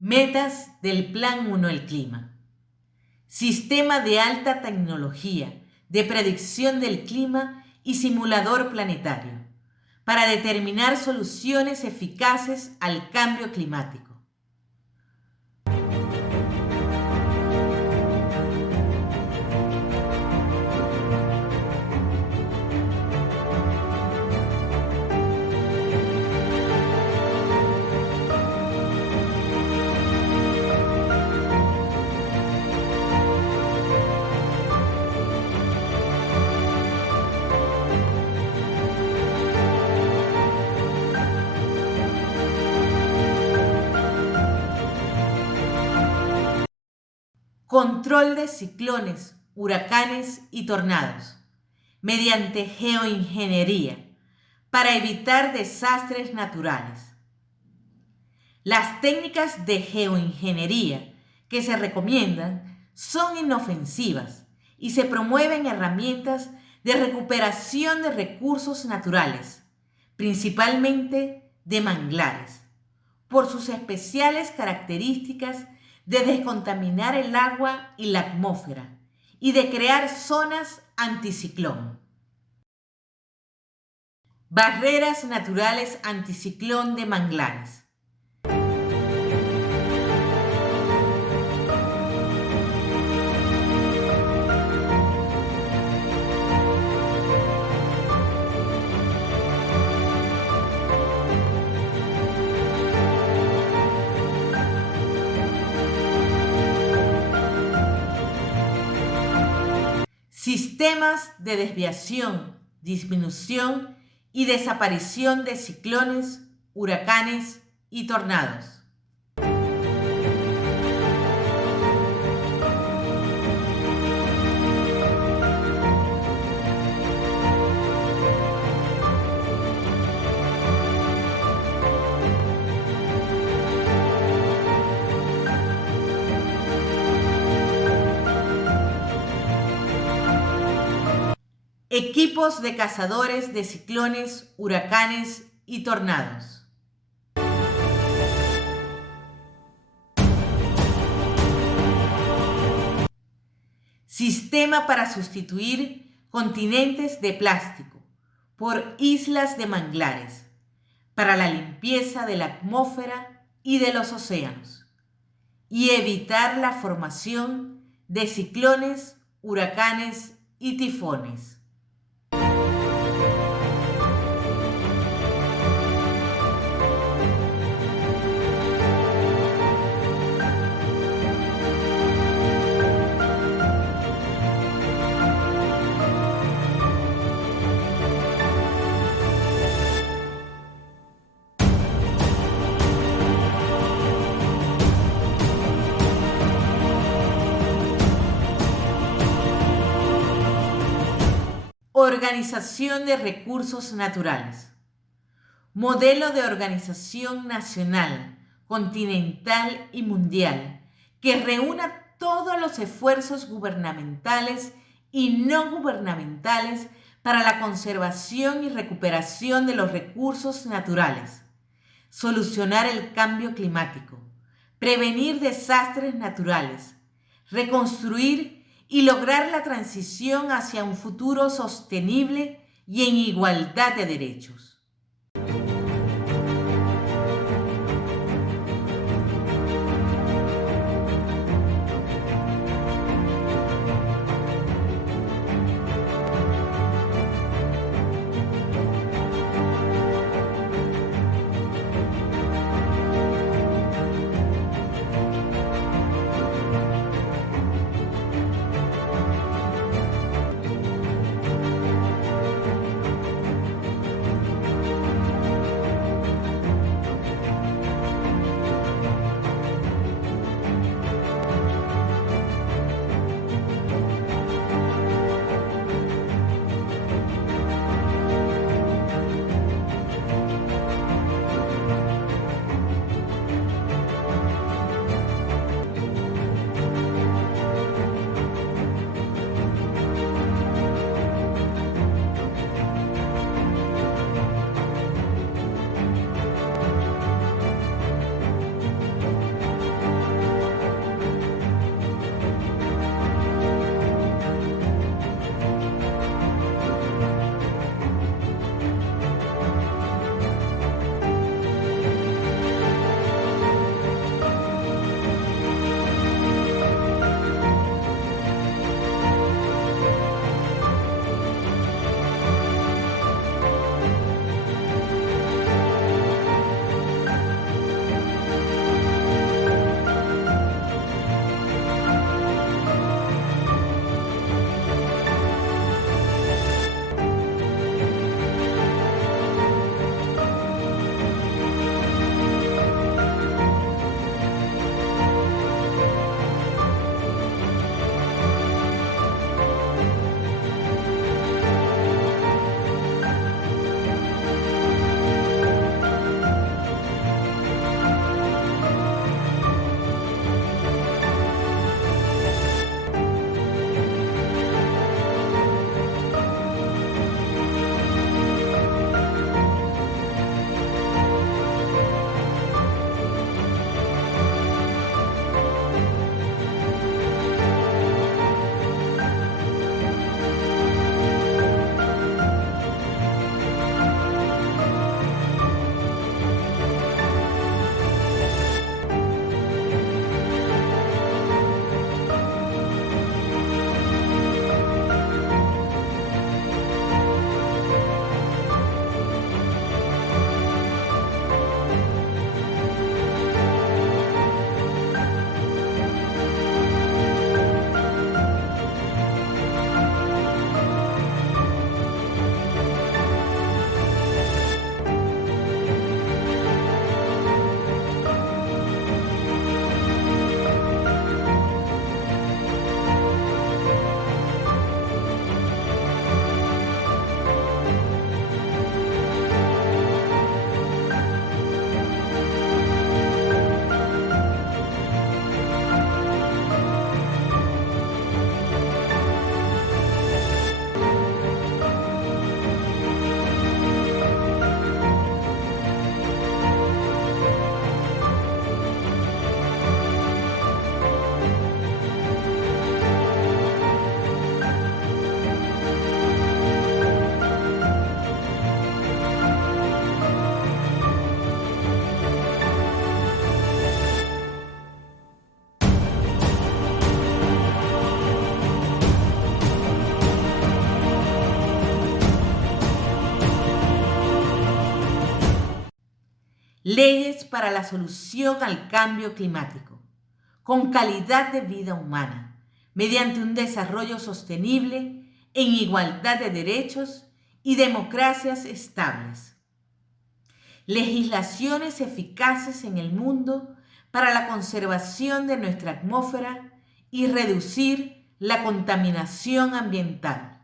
Metas del Plan 1 El Clima. Sistema de alta tecnología de predicción del clima y simulador planetario para determinar soluciones eficaces al cambio climático. Control de ciclones, huracanes y tornados mediante geoingeniería para evitar desastres naturales. Las técnicas de geoingeniería que se recomiendan son inofensivas y se promueven herramientas de recuperación de recursos naturales, principalmente de manglares, por sus especiales características de descontaminar el agua y la atmósfera y de crear zonas anticiclón. Barreras naturales anticiclón de manglares. Sistemas de desviación, disminución y desaparición de ciclones, huracanes y tornados. Equipos de cazadores de ciclones, huracanes y tornados. Sistema para sustituir continentes de plástico por islas de manglares para la limpieza de la atmósfera y de los océanos y evitar la formación de ciclones, huracanes y tifones. Organización de recursos naturales. Modelo de organización nacional, continental y mundial que reúna todos los esfuerzos gubernamentales y no gubernamentales para la conservación y recuperación de los recursos naturales, solucionar el cambio climático, prevenir desastres naturales, reconstruir y lograr la transición hacia un futuro sostenible y en igualdad de derechos. leyes para la solución al cambio climático, con calidad de vida humana, mediante un desarrollo sostenible en igualdad de derechos y democracias estables. Legislaciones eficaces en el mundo para la conservación de nuestra atmósfera y reducir la contaminación ambiental.